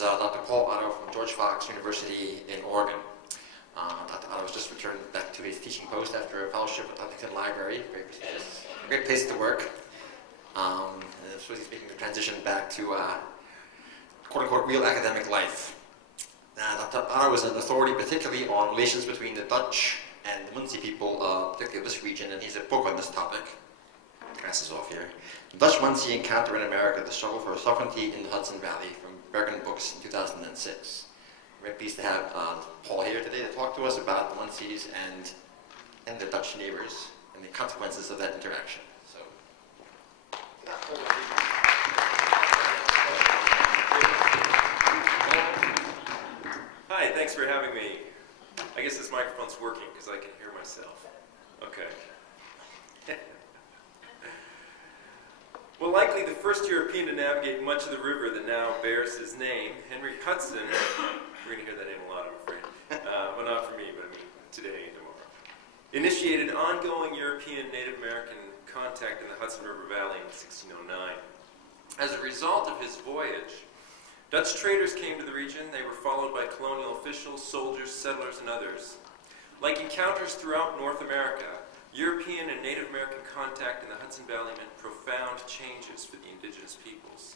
is Dr. Otto from George Fox University in Oregon. Dr. Otto has just returned back to his teaching post after a fellowship at Hudson Library. Very prestigious. Great place to work. So he's making the transition back to quote-unquote real academic life. Dr. Otto is an authority particularly on relations between the Dutch and the Munsee people, particularly of this region, and he has a book on this topic. Glasses off here. The Dutch Munsee Encounter in America, The Struggle for Sovereignty in the Hudson Valley, from Bergen Books in 2006. I'm very pleased to have Paul here today to talk to us about the Munsees and their Dutch neighbors and the consequences of that interaction. So. Hi, thanks for having me. I guess this microphone's working because I can hear myself. Okay. Well, likely the first European to navigate much of the river that now bears his name, Henry Hudson, we're going to hear that name a lot, I'm afraid. Well, not for me, but I mean today and tomorrow, initiated ongoing European Native American contact in the Hudson River Valley in 1609. As a result of his voyage, Dutch traders came to the region. They were followed by colonial officials, soldiers, settlers, and others. Like encounters throughout North America, European and Native American contact in the Hudson Valley meant profound changes for the indigenous peoples.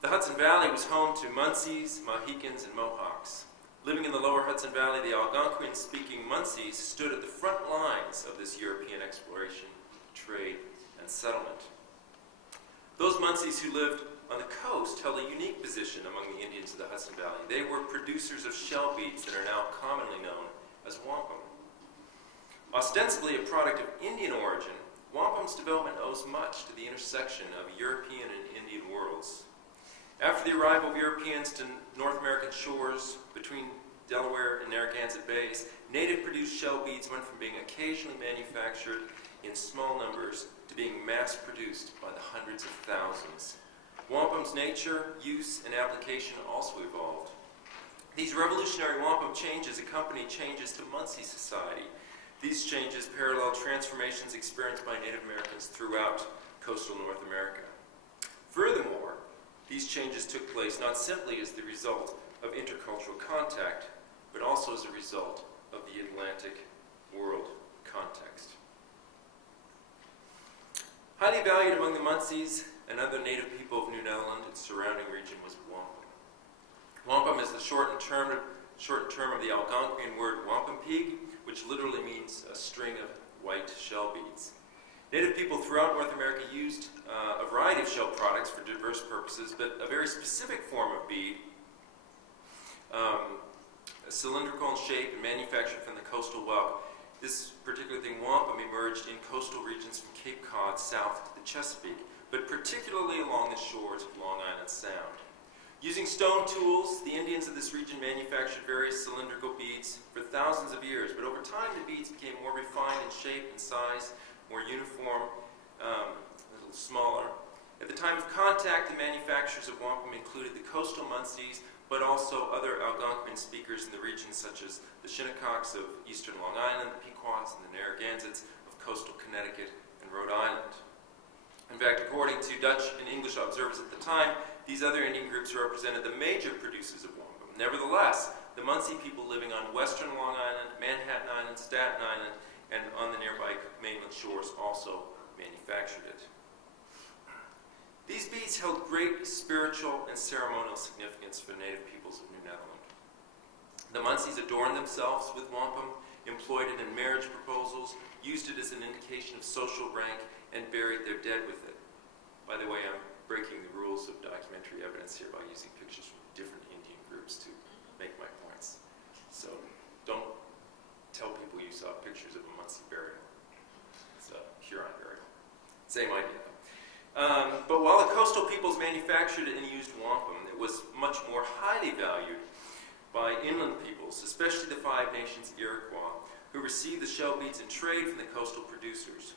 The Hudson Valley was home to Munsees, Mohicans, and Mohawks. Living in the lower Hudson Valley, the Algonquin-speaking Munsees stood at the front lines of this European exploration, trade, and settlement. Those Munsees who lived on the coast held a unique position among the Indians of the Hudson Valley. They were producers of shell beads that are now commonly known as wampum. Ostensibly a product of Indian origin, wampum's development owes much to the intersection of European and Indian worlds. After the arrival of Europeans to North American shores between Delaware and Narragansett Bays, native-produced shell beads went from being occasionally manufactured in small numbers to being mass-produced by the hundreds of thousands. Wampum's nature, use, and application also evolved. These revolutionary wampum changes accompanied changes to Munsee society. These changes parallel transformations experienced by Native Americans throughout coastal North America. Furthermore, these changes took place not simply as the result of intercultural contact, but also as a result of the Atlantic world context. Highly valued among the Munsees and other native people of New Netherland and surrounding region was wampum. Wampum is the shortened term of the Algonquian word wampum-pig, which literally means a string of white shell beads. Native people throughout North America used a variety of shell products for diverse purposes, but a very specific form of bead, cylindrical in shape and manufactured from the coastal whelk. This particular thing, wampum, emerged in coastal regions from Cape Cod south to the Chesapeake, but particularly along the shores of Long Island Sound. Using stone tools, the Indians of this region manufactured various cylindrical beads for thousands of years, but over time the beads became more refined in shape and size, more uniform, a little smaller. At the time of contact, the manufacturers of wampum included the coastal Munsees, but also other Algonquin speakers in the region, such as the Shinnecocks of eastern Long Island, the Pequots, and the Narragansetts of coastal Connecticut and Rhode Island. In fact, according to Dutch and English observers at the time, these other Indian groups represented the major producers of wampum. Nevertheless, the Munsee people living on western Long Island, Manhattan Island, Staten Island, and on the nearby mainland shores also manufactured it. These beads held great spiritual and ceremonial significance for native peoples of New Netherland. The Munsees adorned themselves with wampum, employed it in marriage proposals, used it as an indication of social rank, and buried their dead with it. By the way, I'm breaking the rules of documentary evidence here by using pictures from different Indian groups to make my points. So don't tell people you saw pictures of a Munsee burial. It's a Huron burial. Same idea. But while the coastal peoples manufactured and used wampum, it was much more highly valued by inland peoples, especially the Five Nations Iroquois, who received the shell beads in trade from the coastal producers.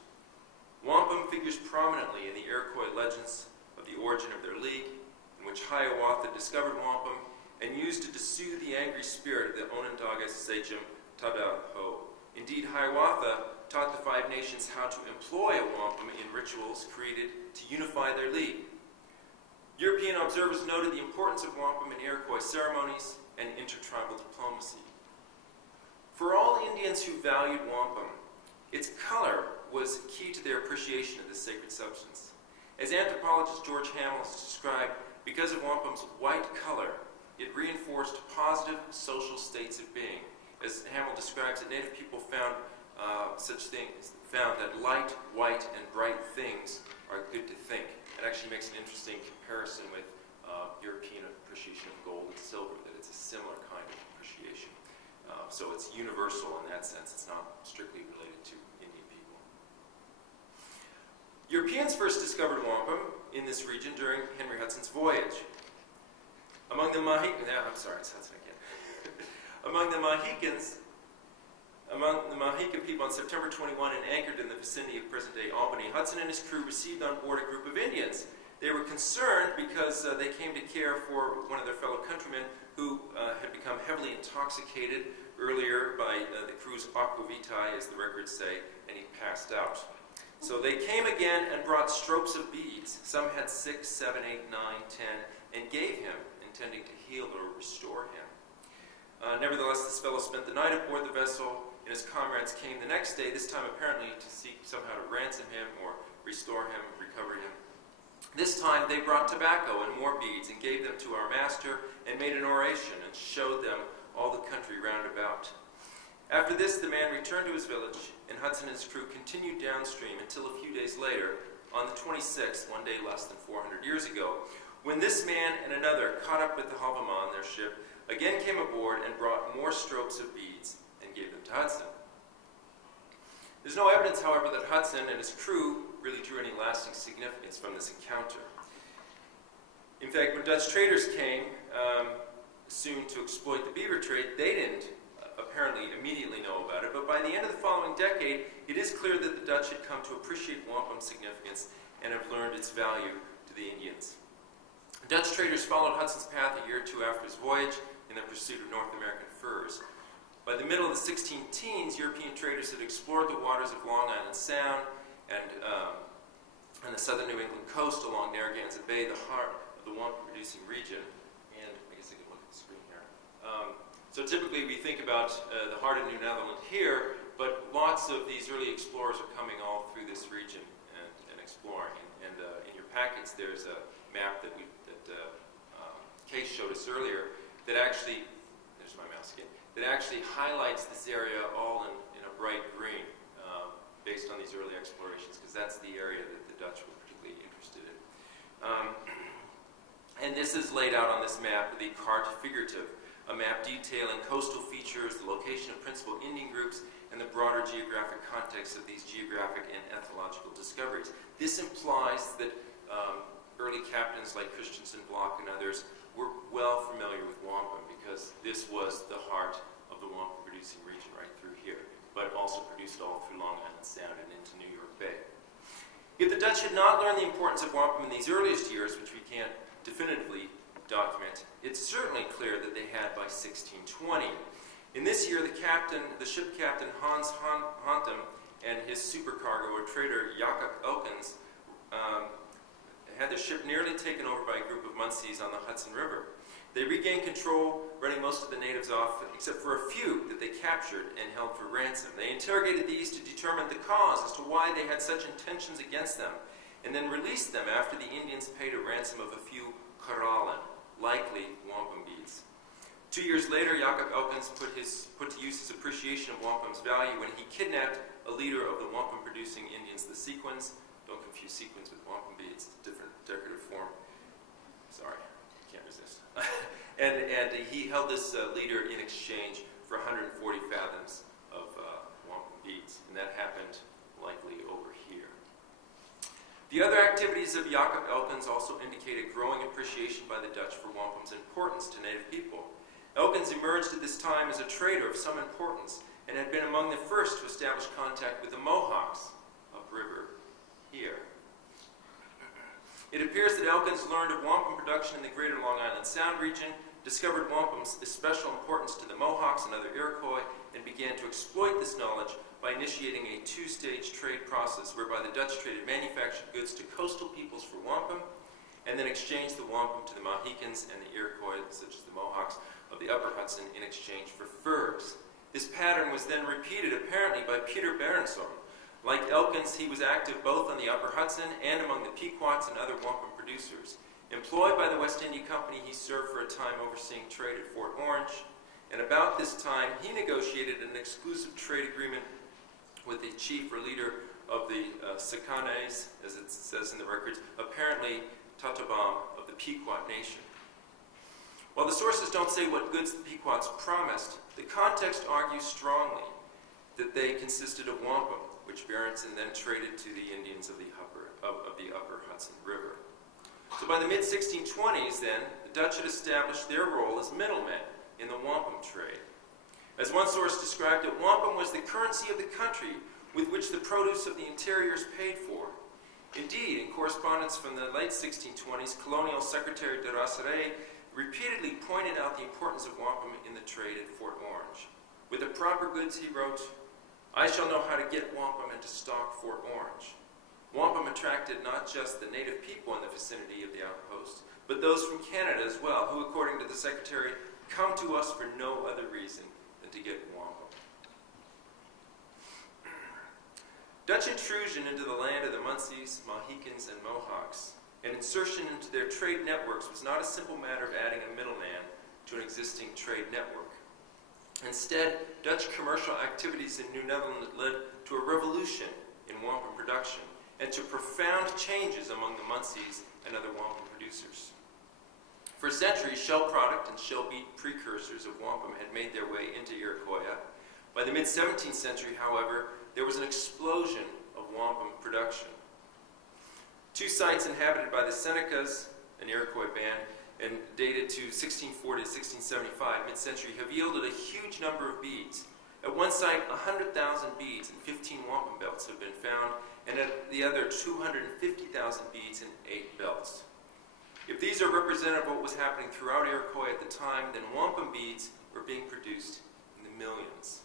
Wampum figures prominently in the Iroquois legends of the origin of their league, in which Hiawatha discovered wampum and used it to soothe the angry spirit of the Onondaga sachem Tabaho. Indeed, Hiawatha taught the Five Nations how to employ a wampum in rituals created to unify their league. European observers noted the importance of wampum in Iroquois Indians who valued wampum. Its color was key to their appreciation of this sacred substance. As anthropologist George Hamill has described, because of wampum's white color, it reinforced positive social states of being. As Hamill describes it, Native people found that light, white, and bright things are good to think. It actually makes an interesting comparison with European appreciation of gold and silver, that it's a similar kind of appreciation. So it's universal in that sense. It's not strictly related to Indian people. Europeans first discovered wampum in this region during Henry Hudson's voyage. Among the Mohicans, it's Hudson again. Among the Mohican people on September 21 and anchored in the vicinity of present-day Albany, Hudson and his crew received on board a group of Indians. They were concerned because they came to care for one of their fellow countrymen who had become heavily intoxicated earlier by the crew's aqua vitae, as the records say, and he passed out. So they came again and brought stropes of beads. Some had 6, 7, 8, 9, 10, and gave him, intending to heal or restore him. Nevertheless, this fellow spent the night aboard the vessel, and his comrades came the next day, this time apparently to seek somehow to ransom him or restore him, recover him. This time they brought tobacco and more beads and gave them to our master and made an oration and showed them all the country round about. After this, the man returned to his village, and Hudson and his crew continued downstream until a few days later, on the 26th, one day less than 400 years ago, when this man and another, caught up with the Havaman, their ship, again came aboard and brought more stropes of beads and gave them to Hudson. There's no evidence, however, that Hudson and his crew really drew any lasting significance from this encounter. In fact, when Dutch traders came soon to exploit the beaver trade, they didn't apparently immediately know about it, but by the end of the following decade, it is clear that the Dutch had come to appreciate wampum's significance and have learned its value to the Indians. Dutch traders followed Hudson's path a year or two after his voyage in their pursuit of North American furs. By the middle of the 16 teens, European traders had explored the waters of Long Island Sound and the southern New England coast along Narragansett Bay, the heart of the wampum-producing region. And I guess I can look at the screen here. So typically we think about the heart of New Netherland here, but lots of these early explorers are coming all through this region and exploring. And in your packets, there's a map that Case showed us earlier that actually, there's my mouse again, that actually highlights this area all in a bright green based on these early explorations, because that's the area that the Dutch were particularly interested in. And this is laid out on this map, the carte figurative, a map detailing coastal features, the location of principal Indian groups, and the broader geographic context of these geographic and ethnological discoveries. This implies that early captains like Christensen, Block, and others were well familiar with wampum, because this was the heart of the wampum-producing region right through here, but also produced all through Long Island Sound and into New York Bay. If the Dutch had not learned the importance of wampum in these earliest years, which we can't definitively document, it's certainly clear that they had by 1620. In this year, the ship captain Hans Hantum and his supercargo, or trader Jacob Elkins, had their ship nearly taken over by a group of Munsees on the Hudson River. They regained control, running most of the natives off, except for a few that they captured and held for ransom. They interrogated these to determine the cause as to why they had such intentions against them, and then released them after the Indians paid a ransom of a few koralen, likely wampum beads. 2 years later, Jacob Elkins put to use his appreciation of wampum's value when he kidnapped a leader of the wampum-producing Indians, the Sequins. Don't confuse sequins with wampum beads, it's a different decorative form. Sorry, can't resist. and he held this leader in exchange for 140 fathoms of wampum beads, and that happened likely over here. The other activities of Jacob Elkins also indicate a growing appreciation by the Dutch for wampum's importance to native people. Elkins emerged at this time as a trader of some importance and had been among the first to establish contact with the Mohawks upriver here. It appears that Elkins learned of wampum production in the greater Long Island Sound region, discovered wampum's especial importance to the Mohawks and other Iroquois, and began to exploit this knowledge by initiating a two-stage trade process whereby the Dutch traded manufactured goods to coastal peoples for wampum, and then exchanged the wampum to the Mohicans and the Iroquois, such as the Mohawks, of the upper Hudson in exchange for furs. This pattern was then repeated apparently by Peter Berenson. Like Elkins, he was active both on the Upper Hudson and among the Pequots and other wampum producers. Employed by the West India Company, he served for a time overseeing trade at Fort Orange, and about this time he negotiated an exclusive trade agreement with the chief or leader of the Sakanes, as it says in the records, apparently Tatabam of the Pequot Nation. While the sources don't say what goods the Pequots promised, the context argues strongly that they consisted of wampum, which Berenson then traded to the Indians of the upper Hudson River. So by the mid-1620s then, the Dutch had established their role as middlemen in the wampum trade. As one source described it, wampum was the currency of the country with which the produce of the interiors paid for. Indeed, in correspondence from the late 1620s, Colonial Secretary de Raseret repeatedly pointed out the importance of wampum in the trade at Fort Orange. With the proper goods, he wrote, "I shall know how to get wampum and to stock Fort Orange." Wampum attracted not just the native people in the vicinity of the outpost, but those from Canada as well, who, according to the Secretary, come to us for no other reason than to get wampum. Dutch intrusion into the land of the Munsees, Mohicans, and Mohawks, and insertion into their trade networks was not a simple matter of adding a middleman to an existing trade network. Instead, Dutch commercial activities in New Netherland led to a revolution in wampum production and to profound changes among the Munsees and other wampum producers. For centuries, shell product and shell beet precursors of wampum had made their way into Iroquois. By the mid-17th century, however, there was an explosion of wampum production. Two sites inhabited by the Senecas, an Iroquois band, and dated to 1640 to 1675, mid-century, have yielded a huge number of beads. At one site, 100,000 beads and 15 wampum belts have been found, and at the other, 250,000 beads and 8 belts. If these are representative of what was happening throughout Iroquois at the time, then wampum beads were being produced in the millions.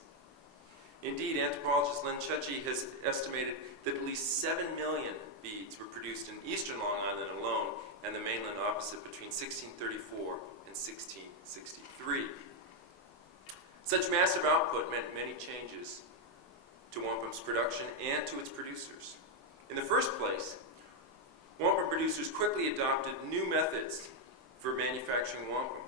Indeed, anthropologist Len Chechi has estimated that at least 7 million beads were produced in eastern Long Island alone and the mainland opposite between 1634 and 1663. Such massive output meant many changes to wampum's production and to its producers. In the first place, wampum producers quickly adopted new methods for manufacturing wampum.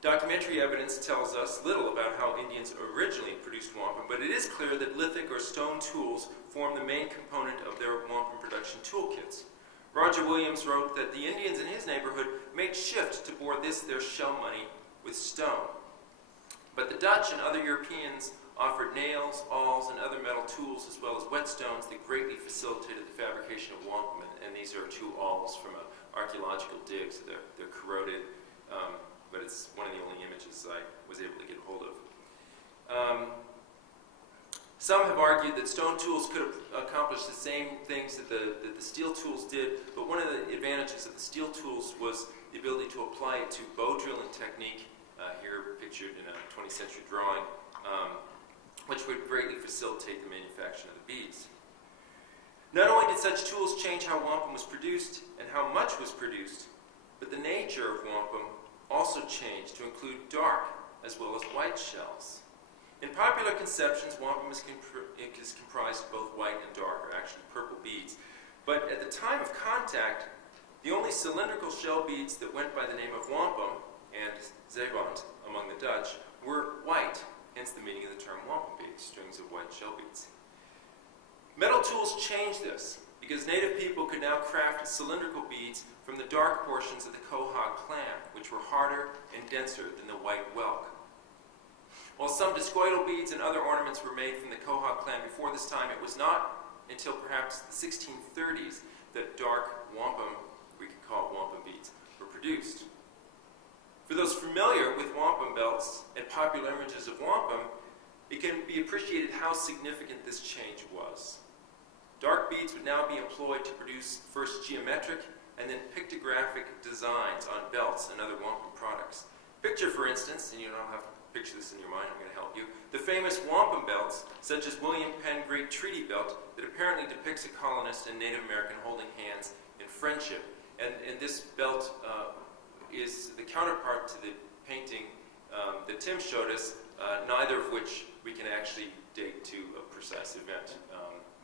Documentary evidence tells us little about how Indians originally produced wampum, but it is clear that lithic or stone tools form the main component of their wampum production toolkits. Roger Williams wrote that the Indians in his neighborhood made shift to bore their shell money with stone. But the Dutch and other Europeans offered nails, awls, and other metal tools, as well as whetstones that greatly facilitated the fabrication of wampum. And these are two awls from an archaeological dig, so they're corroded, but it's one of the only images I was able to get hold of. Some have argued that stone tools could accomplish the same things that the steel tools did, but one of the advantages of the steel tools was the ability to apply it to bow drilling technique, here pictured in a 20th century drawing, which would greatly facilitate the manufacture of the beads. Not only did such tools change how wampum was produced and how much was produced, but the nature of wampum also changed to include dark as well as white shells. In popular conceptions, wampum is comprised of both white and dark, or actually purple beads. But at the time of contact, the only cylindrical shell beads that went by the name of wampum and zeewant among the Dutch were white, hence the meaning of the term wampum beads, strings of white shell beads. Metal tools changed this, because native people could now craft cylindrical beads from the dark portions of the quahog clam, which were harder and denser than the white whelk. While some discoidal beads and other ornaments were made from the quahog clam before this time, it was not until perhaps the 1630s that dark wampum, we could call it wampum beads, were produced. For those familiar with wampum belts and popular images of wampum, it can be appreciated how significant this change was. Dark beads would now be employed to produce first geometric and then pictographic designs on belts and other wampum products. Picture, for instance, and you don't have to picture this in your mind, I'm going to help you, the famous wampum belts, such as William Penn Great Treaty Belt, that apparently depicts a colonist and Native American holding hands in friendship. And this belt is the counterpart to the painting that Tim showed us, neither of which we can actually date to a precise event.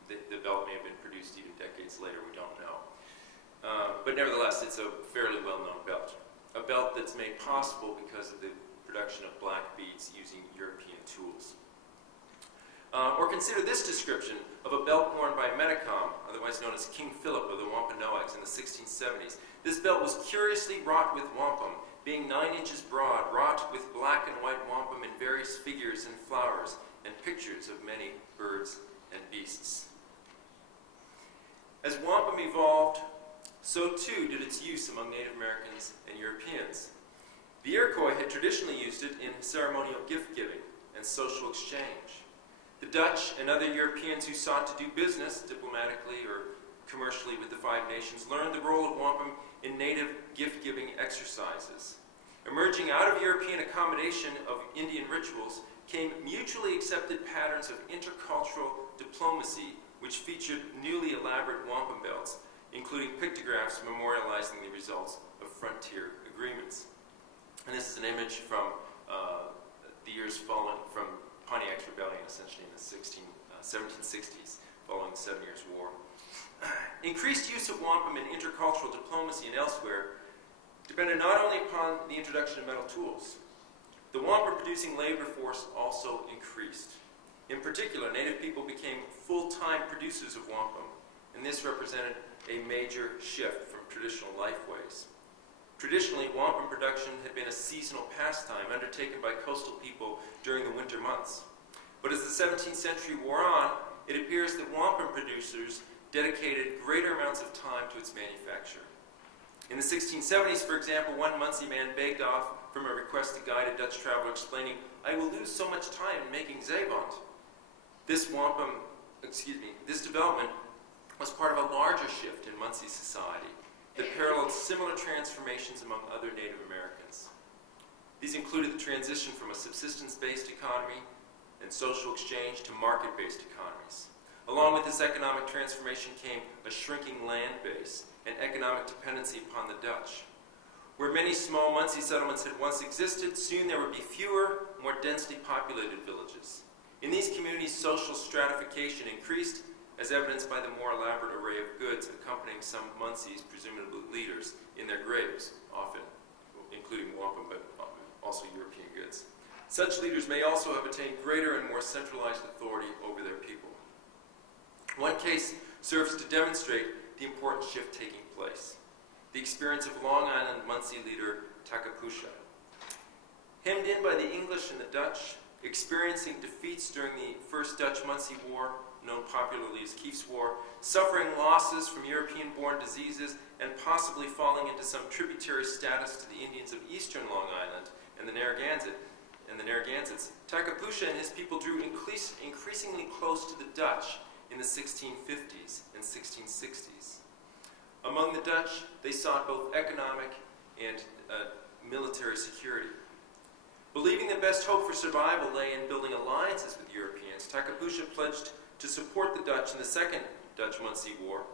The belt may have been produced even decades later, we don't know. But nevertheless, it's a fairly well-known belt. A belt that's made possible because of the production of black beads using European tools. Or consider this description of a belt worn by Metacom, otherwise known as King Philip of the Wampanoags in the 1670s. This belt was curiously wrought with wampum, being 9 inches broad, wrought with black and white wampum in various figures and flowers, and pictures of many birds and beasts. As wampum evolved, so too did its use among Native Americans and Europeans. The Iroquois had traditionally used it in ceremonial gift-giving and social exchange. The Dutch and other Europeans who sought to do business, diplomatically or commercially with the Five Nations, learned the role of wampum in native gift-giving exercises. Emerging out of European accommodation of Indian rituals came mutually accepted patterns of intercultural diplomacy, which featured newly elaborate wampum belts, including pictographs memorializing the results of frontier agreements. And this is an image from the years following from Pontiac's rebellion, essentially in the 1760s, following the 7 Years' War. Increased use of wampum in intercultural diplomacy and elsewhere depended not only upon the introduction of metal tools. The wampum-producing labor force also increased. In particular, Native people became full-time producers of wampum, and this represented a major shift from traditional lifeways. Traditionally, wampum production had been a seasonal pastime undertaken by coastal people during the winter months. But as the 17th century wore on, it appears that wampum producers dedicated greater amounts of time to its manufacture. In the 1670s, for example, one Munsee man begged off from a requested guide a Dutch traveler explaining, "I will lose so much time in making zeeband." This development was part of a larger shift in Munsee society that paralleled similar transformations among other Native Americans. These included the transition from a subsistence-based economy and social exchange to market-based economies. Along with this economic transformation came a shrinking land base and economic dependency upon the Dutch. Where many small Munsee settlements had once existed, soon there would be fewer, more densely populated villages. In these communities, social stratification increased, as evidenced by the more elaborate array of goods accompanying some Munsees, presumably leaders, in their graves, often including wampum, but also European goods. Such leaders may also have attained greater and more centralized authority over their people. One case serves to demonstrate the important shift taking place: the experience of Long Island Munsee leader Takapusha. Hemmed in by the English and the Dutch, experiencing defeats during the First Dutch-Munsee War, known popularly as Kief's War, suffering losses from European-born diseases, and possibly falling into some tributary status to the Indians of eastern Long Island and the Narragansetts, Takapusha and his people drew increasingly close to the Dutch in the 1650s and 1660s. Among the Dutch, they sought both economic and military security. Believing the best hope for survival lay in building alliances with Europeans, Takapusha pledged to support the Dutch in the Second Dutch-Munsee War,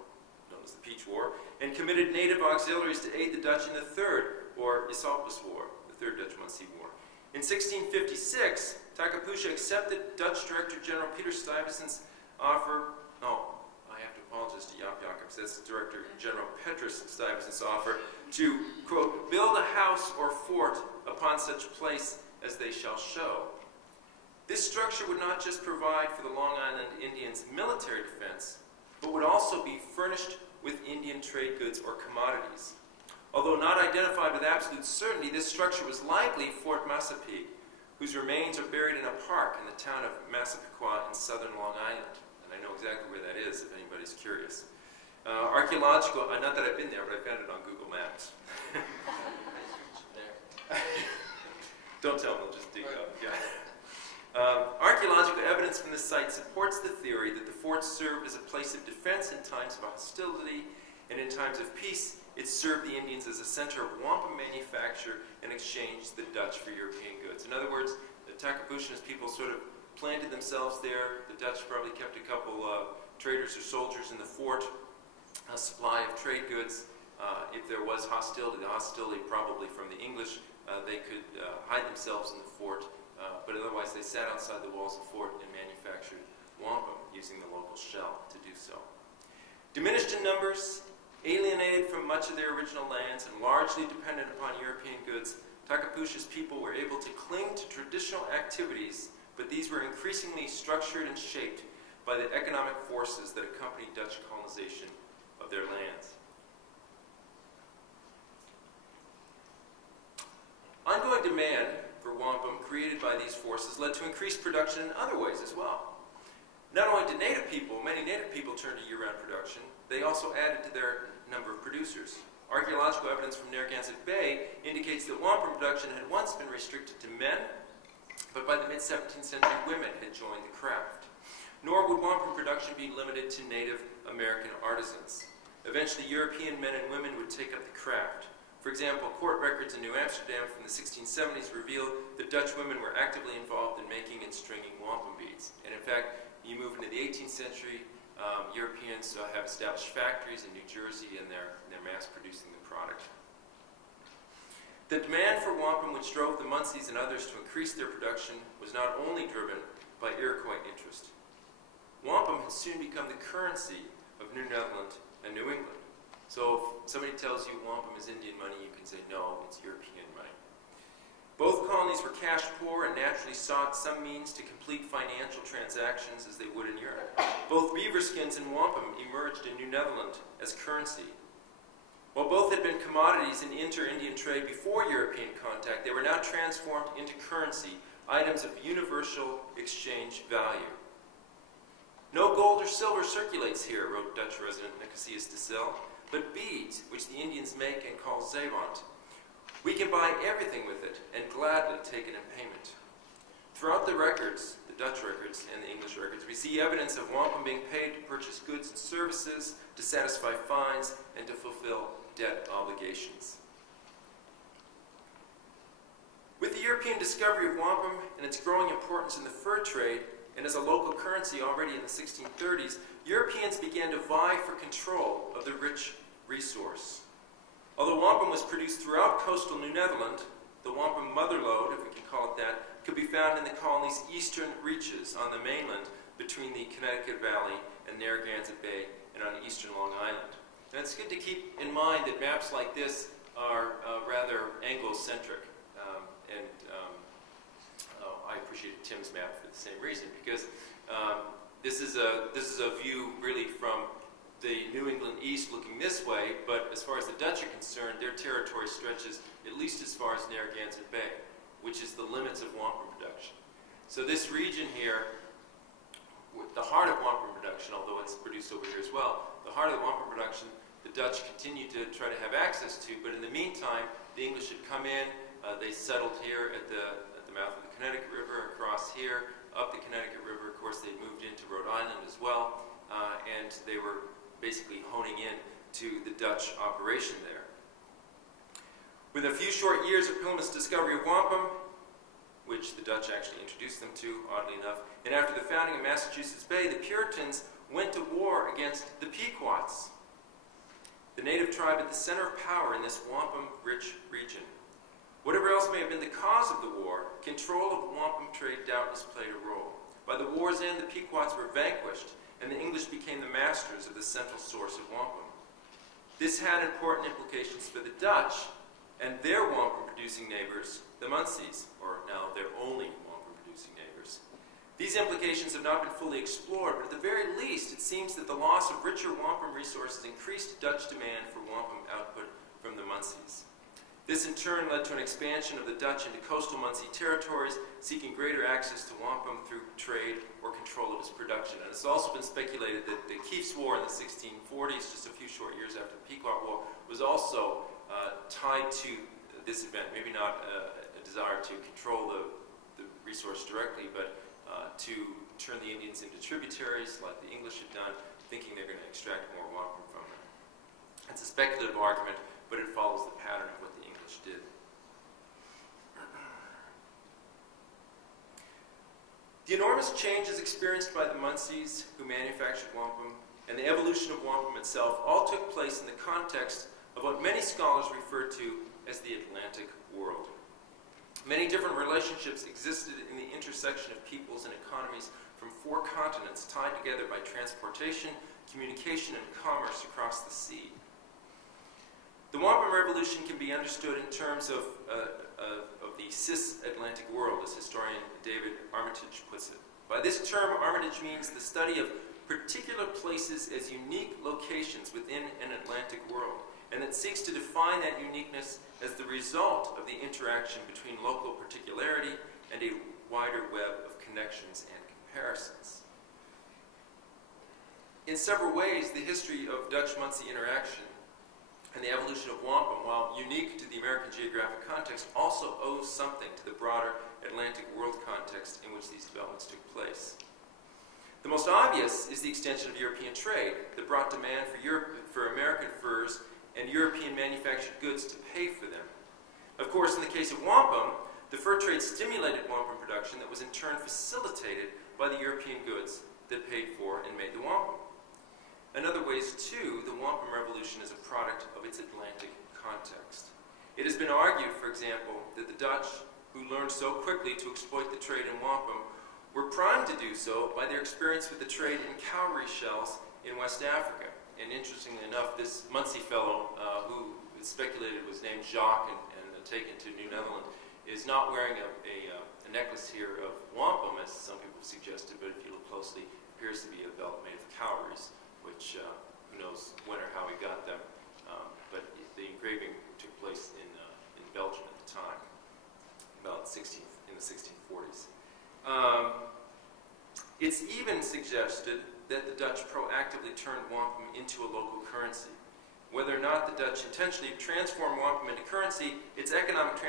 known as the Peach War, and committed native auxiliaries to aid the Dutch in the Third, or Isalpus War, the Third Dutch-Munsee War. In 1656, Takapusha accepted Dutch Director General Peter Stuyvesant's offer. I have to apologize to Jaap Jacobs. That's Director General Petrus Stuyvesant's offer to, quote, build a house or fort upon such place as they shall show. This structure would not just provide for the Long Island Indians' military defense, but would also be furnished with Indian trade goods or commodities. Although not identified with absolute certainty, this structure was likely Fort Massapequa, whose remains are buried in a park in the town of Massapequa in southern Long Island. And I know exactly where that is, if anybody's curious. Archaeological, not that I've been there, but I found it on Google Maps. Don't tell them, they'll just dig up. Yeah. Archaeological evidence from the site supports the theory that the fort served as a place of defense in times of hostility, and in times of peace, it served the Indians as a center of wampum manufacture and exchanged the Dutch for European goods. In other words, the Takapusha and his people sort of planted themselves there. The Dutch probably kept a couple traders or soldiers in the fort, a supply of trade goods. If there was hostility, the hostility probably from the English they could hide themselves in the fort, but otherwise they sat outside the walls of the fort and manufactured wampum using the local shell to do so. Diminished in numbers, alienated from much of their original lands, and largely dependent upon European goods, Takapusha's people were able to cling to traditional activities, but these were increasingly structured and shaped by the economic forces that accompanied Dutch colonization of their lands. Ongoing demand for wampum created by these forces led to increased production in other ways as well. Not only did many native people turn to year-round production, they also added to their number of producers. Archaeological evidence from Narragansett Bay indicates that wampum production had once been restricted to men, but by the mid-17th century, women had joined the craft. Nor would wampum production be limited to Native American artisans. Eventually, European men and women would take up the craft. For example, court records in New Amsterdam from the 1670s reveal that Dutch women were actively involved in making and stringing wampum beads. And in fact, you move into the 18th century, Europeans have established factories in New Jersey, and they're mass-producing the product. The demand for wampum, which drove the Munsees and others to increase their production, was not only driven by Iroquois interest. Wampum has soon become the currency of New Netherland and New England. So if somebody tells you wampum is Indian money, you can say, no, it's European money. Both colonies were cash poor and naturally sought some means to complete financial transactions as they would in Europe. Both beaver skins and wampum emerged in New Netherland as currency. While both had been commodities in inter-Indian trade before European contact, they were now transformed into currency, items of universal exchange value. No gold or silver circulates here, wrote Dutch resident Nicosia de Sil, but beads, which the Indians make and call zeewant. We can buy everything with it and gladly take it in payment. Throughout the records, the Dutch records and the English records, we see evidence of wampum being paid to purchase goods and services, to satisfy fines, and to fulfill debt obligations. With the European discovery of wampum and its growing importance in the fur trade, and as a local currency already in the 1630s, Europeans began to vie for control of the rich resource. Although wampum was produced throughout coastal New Netherland, the wampum motherlode, if we can call it that, could be found in the colony's eastern reaches on the mainland between the Connecticut Valley and Narragansett Bay and on eastern Long Island. And it's good to keep in mind that maps like this are rather Anglo-centric. I appreciate Tim's map for the same reason, because this is a view really from the New England East looking this way, but as far as the Dutch are concerned, their territory stretches at least as far as Narragansett Bay, which is the limits of wampum production. So this region here, the heart of wampum production, although it's produced over here as well, the heart of the wampum production, the Dutch continued to try to have access to, but in the meantime, the English had come in, they settled here at the mouth of the Connecticut River, across here, up the Connecticut River. Of course, they moved into Rhode Island as well, and they were basically honing in to the Dutch operation there. Within a few short years of Pilgrim's discovery of wampum, which the Dutch actually introduced them to, oddly enough, and after the founding of Massachusetts Bay, the Puritans went to war against the Pequots, the native tribe at the center of power in this wampum-rich region. Whatever else may have been the cause of the war, control of the wampum trade doubtless played a role. By the war's end, the Pequots were vanquished, and the English became the masters of the central source of wampum. This had important implications for the Dutch and their wampum-producing neighbors, the Munsees, or now their only wampum-producing neighbors. These implications have not been fully explored, but at the very least, it seems that the loss of richer wampum resources increased Dutch demand for wampum output from the Munsees. This in turn led to an expansion of the Dutch into coastal Munsee territories, seeking greater access to wampum through trade or control of its production. And it's also been speculated that the Kief's War in the 1640s, just a few short years after the Pequot War, was also tied to this event. Maybe not a desire to control the resource directly, but to turn the Indians into tributaries like the English had done, thinking they're going to extract more wampum from them. It's a speculative argument, but it follows the pattern of what the English did. The enormous changes experienced by the Munsees who manufactured wampum and the evolution of wampum itself all took place in the context of what many scholars refer to as the Atlantic world. Many different relationships existed in the intersection of peoples and economies from 4 continents tied together by transportation, communication, and commerce across the sea. The Wampum Revolution can be understood in terms of the cis-Atlantic world, as historian David Armitage puts it. By this term, Armitage means the study of particular places as unique locations within an Atlantic world, and it seeks to define that uniqueness as the result of the interaction between local particularity and a wider web of connections and comparisons. In several ways, the history of Dutch-Munsee interaction and the evolution of wampum, while unique to the American geographic context, also owes something to the broader Atlantic world context in which these developments took place. The most obvious is the extension of European trade that brought demand for American furs and European manufactured goods to pay for them. Of course, in the case of wampum, the fur trade stimulated wampum production that was in turn facilitated by the European goods that paid for and made the wampum. In other ways, too, the wampum revolution is a product of its Atlantic context. It has been argued, for example, that the Dutch, who learned so quickly to exploit the trade in wampum, were primed to do so by their experience with the trade in cowrie shells in West Africa. And interestingly enough, this Munsees fellow, who it's speculated was named Jacques and taken to New Netherland, is not wearing a necklace here of wampum, as some people have suggested, but if you look closely, it appears to be a belt made of cowries, which who knows when or how he got them. But the engraving took place in Belgium at the time, about in the 1640s. It's even suggested that the Dutch proactively turned wampum into a local currency. Whether or not the Dutch intentionally transformed wampum into currency, its economic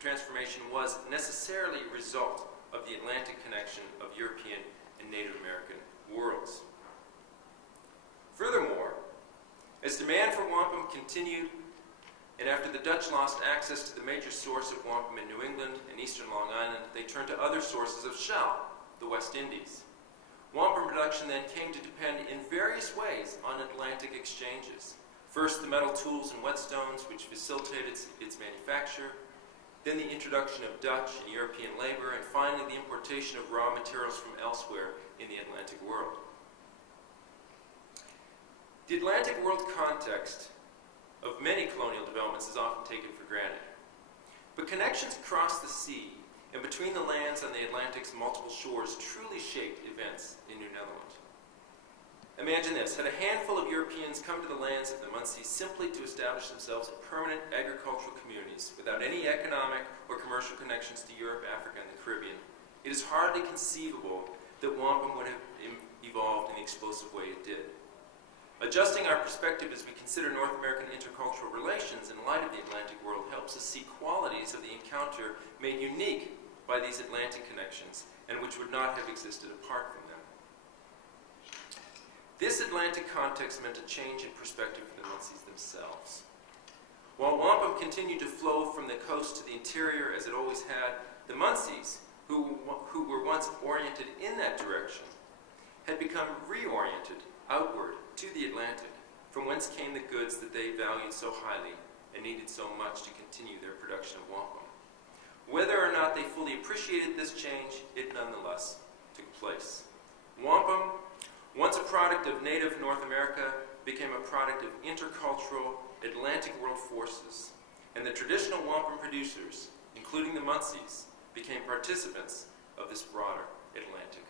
transformation was necessarily a result of the Atlantic connection of European and Native American worlds. Furthermore, as demand for wampum continued, and after the Dutch lost access to the major source of wampum in New England and eastern Long Island, they turned to other sources of shell, the West Indies. Wampum production then came to depend in various ways on Atlantic exchanges. First, the metal tools and whetstones, which facilitated its manufacture, then the introduction of Dutch and European labor, and finally the importation of raw materials from elsewhere in the Atlantic world. The Atlantic world context of many colonial developments is often taken for granted. But connections across the sea and between the lands on the Atlantic's multiple shores truly shaped events in New Netherland. Imagine this: had a handful of Europeans come to the lands of the Munsees simply to establish themselves as permanent agricultural communities without any economic or commercial connections to Europe, Africa, and the Caribbean, it is hardly conceivable that wampum would have evolved in the explosive way it did. Adjusting our perspective as we consider North American intercultural relations in light of the Atlantic world helps us see qualities of the encounter made unique by these Atlantic connections and which would not have existed apart from them. This Atlantic context meant a change in perspective for the Munsees themselves. While wampum continued to flow from the coast to the interior as it always had, the Munsees, who were once oriented in that direction, had become reoriented outward to the Atlantic, from whence came the goods that they valued so highly and needed so much to continue their production of wampum. Whether or not they fully appreciated this change, it nonetheless took place. Wampum, once a product of native North America, became a product of intercultural Atlantic world forces, and the traditional wampum producers, including the Munsees, became participants of this broader Atlantic